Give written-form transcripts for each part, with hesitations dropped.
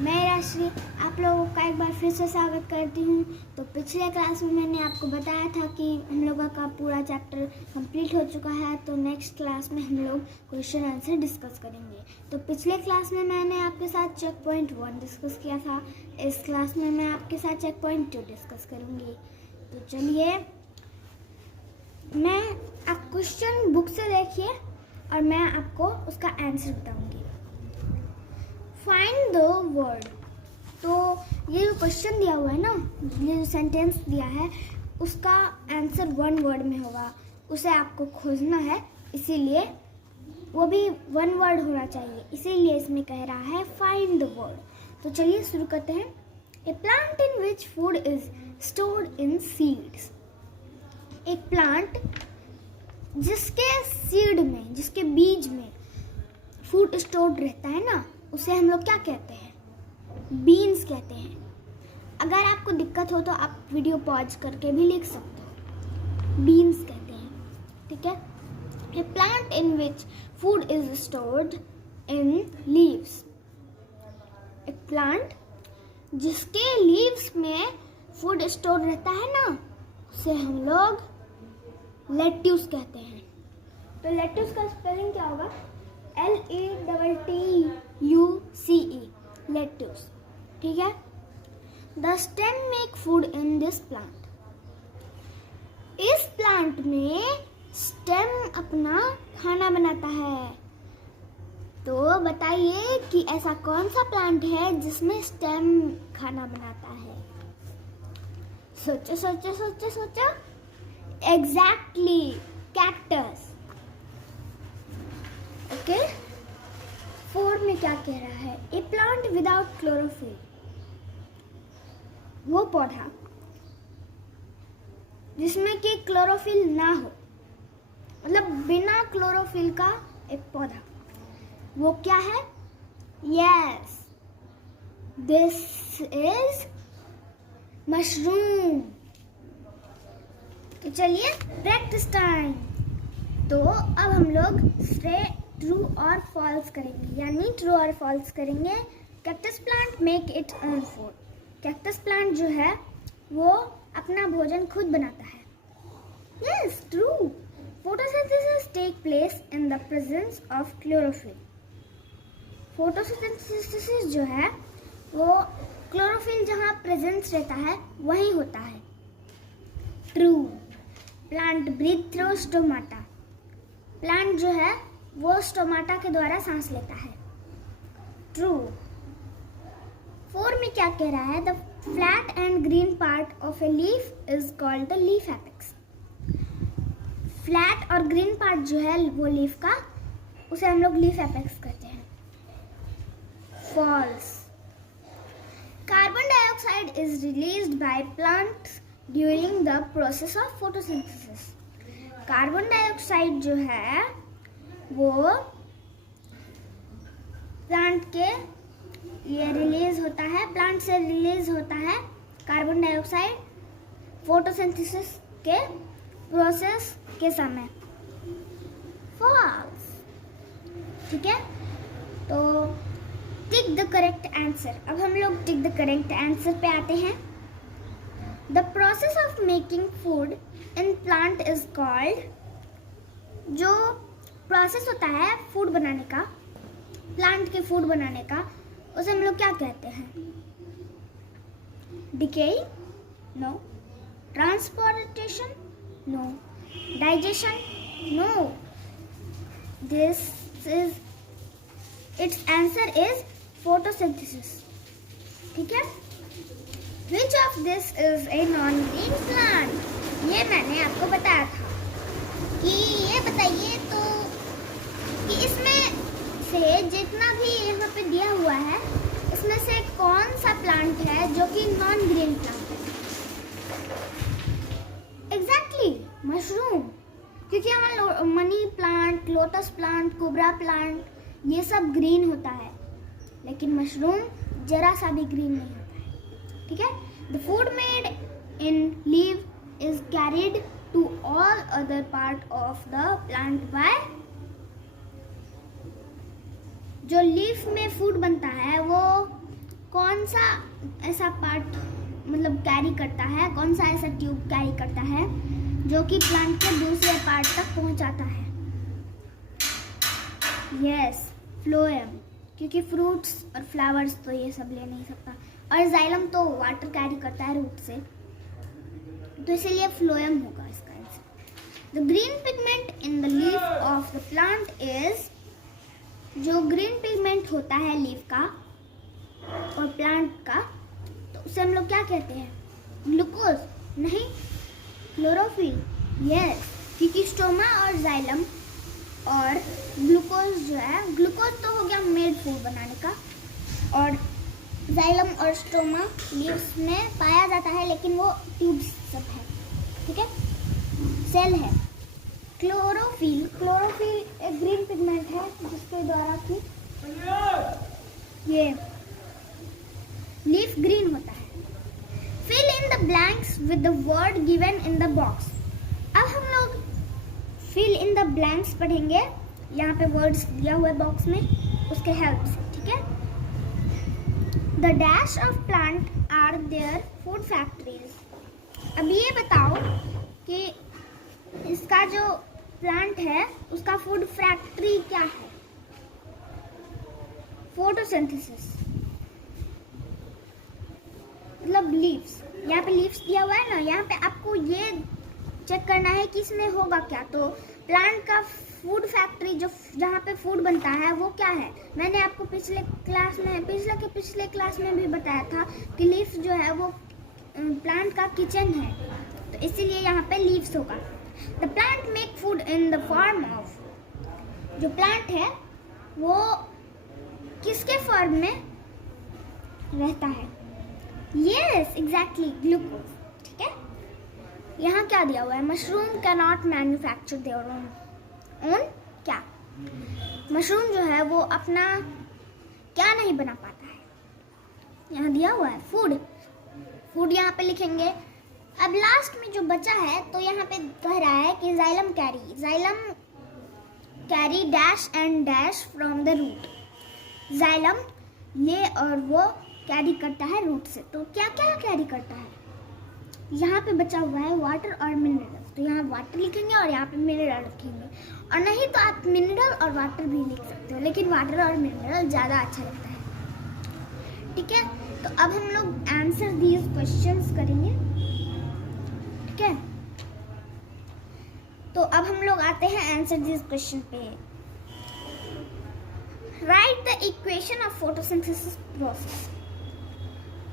मैं राशि आप लोगों का एक बार फिर से स्वागत करती हूँ। तो पिछले क्लास में मैंने आपको बताया था कि हम लोगों का पूरा चैप्टर कंप्लीट हो चुका है, तो नेक्स्ट क्लास में हम लोग क्वेश्चन आंसर डिस्कस करेंगे। तो पिछले क्लास में मैंने आपके साथ चेक पॉइंट 1 डिस्कस किया था। इस क्लास में मैं आपके साथ चेक पॉइंट 2 डिस्कस करूँगी। तो चलिए, मैं आप क्वेश्चन बुक से देखिए और मैं आपको उसका आंसर बताऊँगी। Find the word. तो ये जो क्वेश्चन दिया हुआ है ना, ये जो सेंटेंस दिया है, उसका आंसर 1 वर्ड में होगा, उसे आपको खोजना है। इसीलिए वो भी 1 वर्ड होना चाहिए, इसीलिए इसमें कह रहा है फाइंड द वर्ड। तो चलिए शुरू करते हैं। A plant in which food is stored in seeds. एक प्लांट जिसके सीड में, जिसके बीज में फूड स्टोर्ड रहता है ना, उसे हम लोग क्या कहते हैं? बीन्स कहते हैं। अगर आपको दिक्कत हो तो आप वीडियो पॉज करके भी लिख सकते हो। बीन्स कहते हैं, ठीक है। A plant in which food is stored in leaves. एक प्लांट जिसके लीव्स में फूड स्टोर रहता है ना, उसे हम लोग लेट्यूस कहते हैं। तो लेट्यूस का स्पेलिंग क्या होगा? LETTUCE, लेट्यूस, ठीक है। The stem make food in this plant. इस प्लांट में स्टेम अपना खाना बनाता है। तो बताइए कि ऐसा कौन सा प्लांट है जिसमें स्टेम खाना बनाता है? सोचो सोचो सोचो सोचो। Exactly, cactus. ओके, 4 में क्या कह रहा है? A plant without chlorophyll. वो पौधा जिसमें कि क्लोरोफिल ना हो, मतलब बिना क्लोरोफिल का एक पौधा, वो क्या है? Yes, this is mushroom. तो चलिए, प्रैक्टिस टाइम। तो अब हम लोग ट्रू और फॉल्स करेंगे, यानी ट्रू और फॉल्स करेंगे। Cactus plant make it own food. Cactus plant जो है वो अपना भोजन खुद बनाता है। Yes, true. Photosynthesis take place in the presence of chlorophyll. Photosynthesis जो है वो क्लोरोफिल जहाँ प्रेजेंस रहता है वहीं होता है। True. Plant breathe through stomata. Plant जो है वो स्टोमाटा के द्वारा सांस लेता है। ट्रू। 4 में क्या कह रहा है? The flat and green part of a leaf is called the leaf apex. Flat और ग्रीन पार्ट जो है वो लीफ का, उसे हम लोग लीफ एपेक्स कहते हैं। False. Carbon dioxide is released by plants during the process of photosynthesis. Carbon dioxide जो है वो प्लांट के ये रिलीज होता है, प्लांट से रिलीज होता है कार्बन डाइऑक्साइड फोटोसिंथेसिस के प्रोसेस के समय। फॉल्स, ठीक है। तो टिक द करेक्ट आंसर। अब हम लोग टिक द करेक्ट आंसर पे आते हैं। The process of making food in plant is called. जो प्रोसेस होता है फूड बनाने का, प्लांट के फूड बनाने का, उसे हम लोग क्या कहते हैं? Decay? No. Transportation? No. Digestion? No. This is, it's answer is photosynthesis, ठीक है। Which of this is a non-green plant? ये मैंने आपको बताया था कि ये बताइए तो कि इसमें से जितना भी यहाँ पे दिया हुआ है, इसमें से कौन सा प्लांट है जो कि नॉन ग्रीन प्लांट है? Exactly, mushroom. क्योंकि हमारा money plant, lotus plant, cobra plant, ये सब ग्रीन होता है, लेकिन मशरूम जरा सा भी ग्रीन नहीं होता है, ठीक है। The food made in leave is carried to all other part of the plant by. जो लीफ में फूड बनता है वो कौन सा ऐसा पार्ट मतलब कैरी करता है, कौन सा ऐसा ट्यूब कैरी करता है जो कि प्लांट के दूसरे पार्ट तक पहुंचाता है? यस, फ्लोएम, क्योंकि फ्रूट्स और फ्लावर्स तो ये सब ले नहीं सकता, और जाइलम तो वाटर कैरी करता है रूट से, तो इसीलिए फ्लोएम होगा इसका answer. The green pigment in the leaf of the plant is, जो ग्रीन पिगमेंट होता है लीफ का और प्लांट का, तो उसे हम लोग क्या कहते हैं? ग्लूकोज? नहीं, क्लोरोफिल। यस, क्योंकि स्टोमा और जाइलम और ग्लूकोज जो है, ग्लूकोज तो हो गया मेड फूड बनाने का, और जाइलम और स्टोमा लीव्स में पाया जाता है, लेकिन वो ट्यूब्स सब है, ठीक है, सेल है। क्लोरोफिल, क्लोरोफिल एक ग्रीन पिगमेंट है जिसके द्वारा कि ये लीफ ग्रीन होता है। Fill in the blanks with the word given in the box. अब हम लोग फिल इन द ब्लैंक्स पढ़ेंगे, यहाँ पे वर्ड्स दिया हुआ है बॉक्स में, उसके हेल्प से, ठीक है। The dash of plant are their food factories. अब ये बताओ कि इसका जो प्लांट है उसका फूड फैक्ट्री क्या है? फोटोसिंथेसिस, मतलब लीव्स। यहाँ पे लीव्स दिया हुआ है ना, यहाँ पे आपको ये चेक करना है कि इसमें होगा क्या। तो प्लांट का फूड फैक्ट्री जो जहाँ पे फूड बनता है वो क्या है? मैंने आपको पिछले क्लास में भी बताया था कि लीव्स जो है वो प्लांट का किचन है, तो इसीलिए यहाँ पे लीव्स होगा। The plant make food in the form of, जो प्लांट है वो किसके फॉर्म में रहता है? यस, एग्जैक्टली, ग्लूकोज, ठीक है। यहाँ क्या दिया हुआ है? Mushroom can not manufacture their own क्या? मशरूम जो है वो अपना क्या नहीं बना पाता है? यहाँ दिया हुआ है फूड, फूड यहाँ पे लिखेंगे। अब लास्ट में जो बचा है तो यहाँ पे कह रहा है कि xylem carry dash and dash from the root. Xylem ये और वो कैरी करता है रूट से, तो क्या क्या कैरी करता है? यहाँ पे बचा हुआ है वाटर और मिनरल, तो यहाँ वाटर लिखेंगे और यहाँ पे मिनरल रखेंगे, और नहीं तो आप मिनरल और वाटर भी लिख सकते हो, लेकिन वाटर और मिनरल ज़्यादा अच्छा लगता है, ठीक है। तो अब हम लोग आंसर दीज क्वेश्चंस करेंगे, ठीक है। तो अब हम लोग आते हैं आंसर दिस क्वेश्चन पे। Right the equation of photosynthesis process.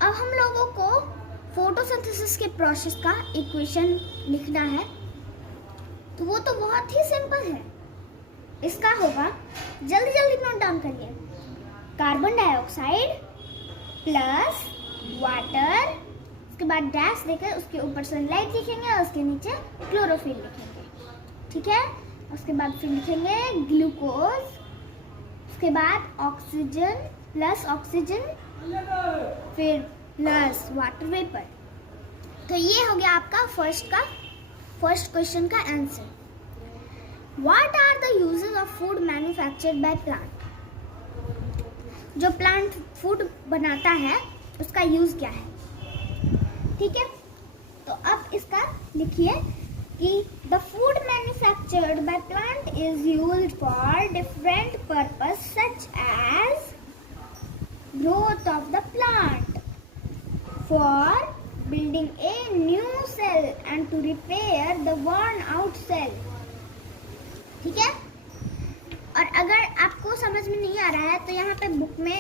अब हम लोगों को फोटोसिंथेसिस के प्रोसेस का इक्वेशन लिखना है, तो वो तो बहुत ही सिंपल है। इसका होगा, जल्दी जल्दी नोट डाउन करिए, कार्बन डाइऑक्साइड प्लस वाटर, उसके बाद डैश देकर उसके ऊपर सनलाइट लिखेंगे और उसके नीचे क्लोरोफिल लिखेंगे, ठीक है। उसके बाद फिर लिखेंगे ग्लूकोज, उसके बाद ऑक्सीजन प्लस ऑक्सीजन, फिर प्लस वाटर वेपर। तो ये हो गया आपका फर्स्ट क्वेश्चन का answer. What are the uses of food manufactured by plant. जो प्लांट फूड बनाता है उसका यूज क्या है, ठीक है। तो अब इसका लिखिए कि the food manufactured by plant is used for different purpose such as growth of the plant, for building a new cell and to repair the worn out cell, ठीक है। और अगर आपको समझ में नहीं आ रहा है तो यहाँ पे बुक में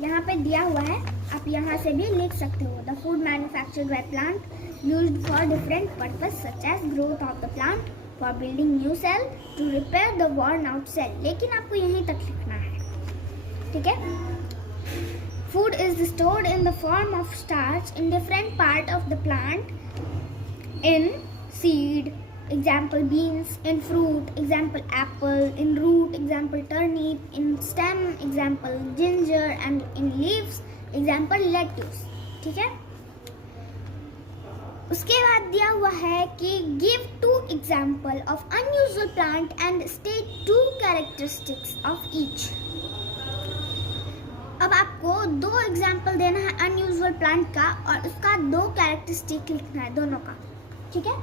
यहाँ पे दिया हुआ है, आप यहाँ से भी लिख सकते हो। The food manufactured by plant used for different purpose such as growth of the plant, for building new cell, to repair the worn out cell. लेकिन आपको यहीं तक लिखना है, ठीक है। Food is stored in the form of starch in different part of the plant, in seed, example beans, in fruit, example apple, in root, example turnip, in stem, example ginger, and in leaves, example lettuce, ठीक है। उसके बाद दिया हुआ है कि give 2 example of unusual plant and state 2 characteristics of each। अब आपको आपको 2 एग्जाम्पल देना है अनयूजुअल प्लांट का और उसका 2 कैरेक्टरिस्टिक लिखना है दोनों का, ठीक है।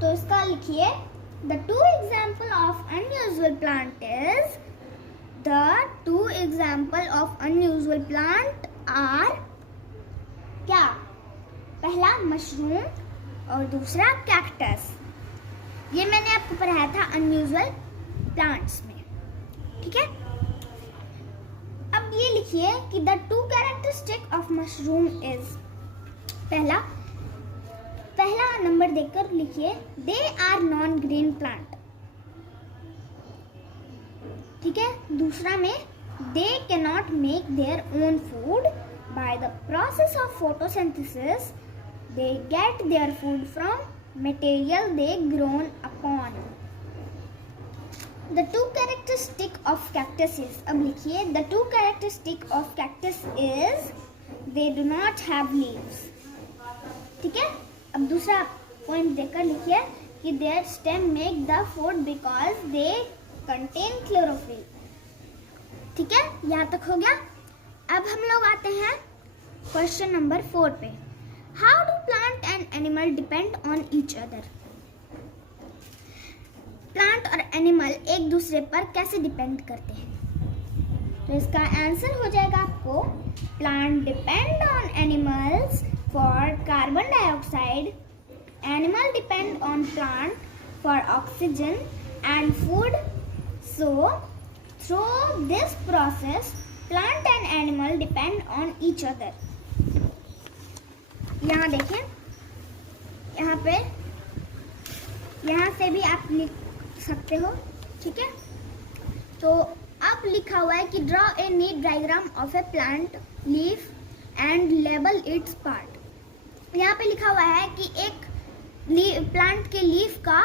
तो इसका लिखिए the 2 example of unusual plant is the 2 example of unusual plant are क्या, पहला मशरूम और दूसरा कैक्टस। ये मैंने आपको पढ़ाया था अनयूजुअल प्लांट्स में, ठीक है। अब ये लिखिए कि the 2 characteristic of mushroom is, पहला नंबर देकर लिखिए they are non green plant, ठीक है। दूसरा में they can not make their own food by the process of photosynthesis, they get their food from material they grown upon. The 2 characteristic of cactus is, अब लिखिए the 2 characteristic of cactus is they do not have leaves, ठीक है। अब दूसरा point देकर लिखिए कि their stem make the food because they contain chlorophyll, ठीक है। यहाँ तक हो गया। अब हम लोग आते हैं क्वेश्चन नंबर 4 पे। How do plant and animal depend on each other? Plant और एनिमल एक दूसरे पर कैसे डिपेंड करते हैं? तो इसका आंसर हो जाएगा आपको plant depend on animals for carbon dioxide, animal depend on plant for oxygen and food. So through this process plant and animal depend on each other. यहाँ देखें, यहाँ से भी आप लिख सकते हो, ठीक है। तो अब लिखा हुआ है कि draw a NEET diagram of A plant leaf and label it's part. यहाँ पे लिखा हुआ है कि एक प्लांट के लीफ का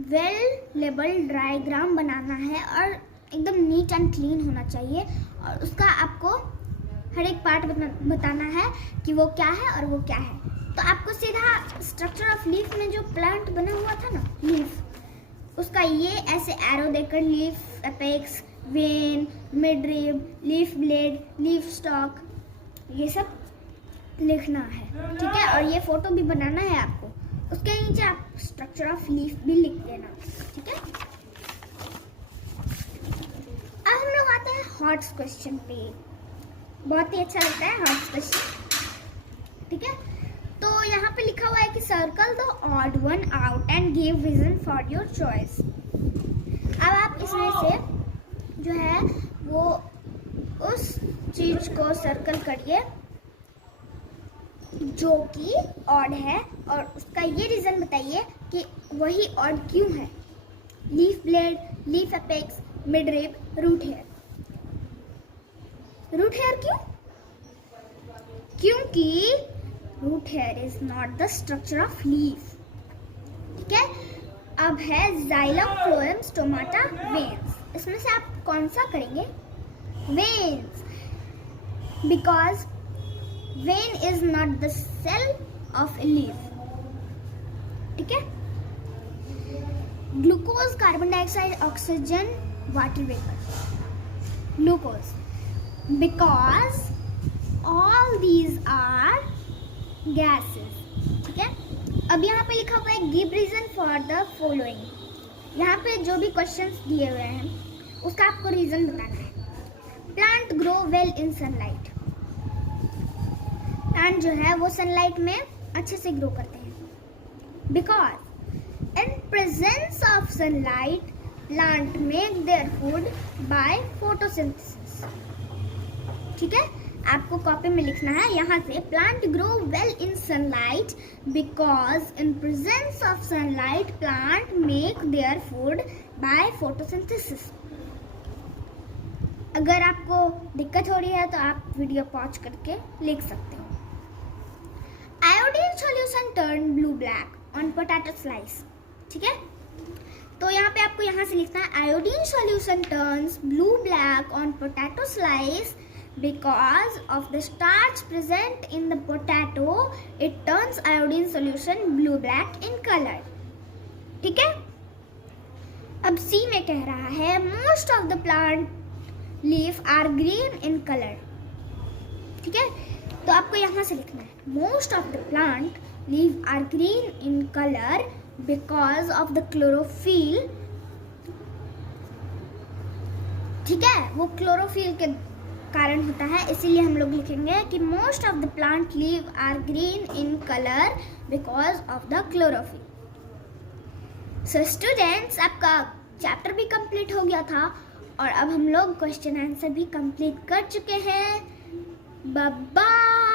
वेल लेबल्ड डायग्राम बनाना है और एकदम नीट एंड क्लीन होना चाहिए और उसका आपको हर एक पार्ट बताना है कि वो क्या है और वो क्या है। तो आपको सीधा स्ट्रक्चर ऑफ लीफ में जो प्लांट बना हुआ था ना लीफ, उसका ये ऐसे एरो देकर leaf apex, when, midrib, leaf blade, leaf stock, ये सब लिखना है, ठीक है। और ये फोटो भी बनाना है आपको। उसके नीचे आप स्ट्रक्चर ऑफ लीफ भी लिख देना, ठीक है। अब हम लोग आते हैं हॉट्स क्वेश्चन पे। बहुत ही अच्छा लगता है हॉट्स क्वेश्चन, ठीक है। तो यहाँ पे लिखा हुआ है कि circle the odd one out and give reason for your choice. अब आप इसमें से जो है वो उस चीज को सर्कल करिए जो कि ऑड है और उसका ये रीजन बताइए कि वही ऑड क्यों है। Leaf blade, leaf apex, midrib, root hair. Root hair क्यों? क्योंकि root hair is not the structure of leaf, ठीक है। अब है जाइलम, फ्लोएम, स्टोमाटा, वेन्स। इसमें से आप कौन सा करेंगे? Veins, because vein is not the cell of a leaf, ठीक है। Glucose, carbon dioxide, oxygen, water vapour. Glucose because all these are gases, ठीक है। अब यहाँ पे लिखा हुआ है give reason for the following. यहाँ पे जो भी क्वेश्चंस दिए हुए हैं उसका आपको रीजन बताना है। Plant grow well in sunlight. Plant जो है वो सनलाइट में अच्छे से ग्रो करते हैं। Because in presence of sunlight plant make their food by photosynthesis, ठीक है। आपको कॉपी में लिखना है यहाँ से plant grow well in sunlight because in presence of sunlight plant make their food by photosynthesis. अगर आपको दिक्कत हो रही है तो आप वीडियो पॉज करके लिख सकते हो। Iodine solution turn blue black on potato slice, ठीक है। तो यहाँ पे आपको यहाँ से लिखना है iodine solution turns blue black on potato slice because of the starch present in the potato, it turns iodine solution blue black in color, ठीक है। अब सी में कह रहा है most of the plant leaf are green in colour. ठीक है, तो आपको यहाँ से लिखना है most of the plant leaf are green in colour because of the chlorophyll. ठीक है, वो क्लोरोफिल के कारण होता है, इसीलिए हम लोग लिखेंगे कि most of the plant leave are green in colour because of the chlorophyll. So students, आपका चैप्टर भी कंप्लीट हो गया था और अब हम लोग क्वेश्चन आंसर भी कंप्लीट कर चुके हैं। Bye bye.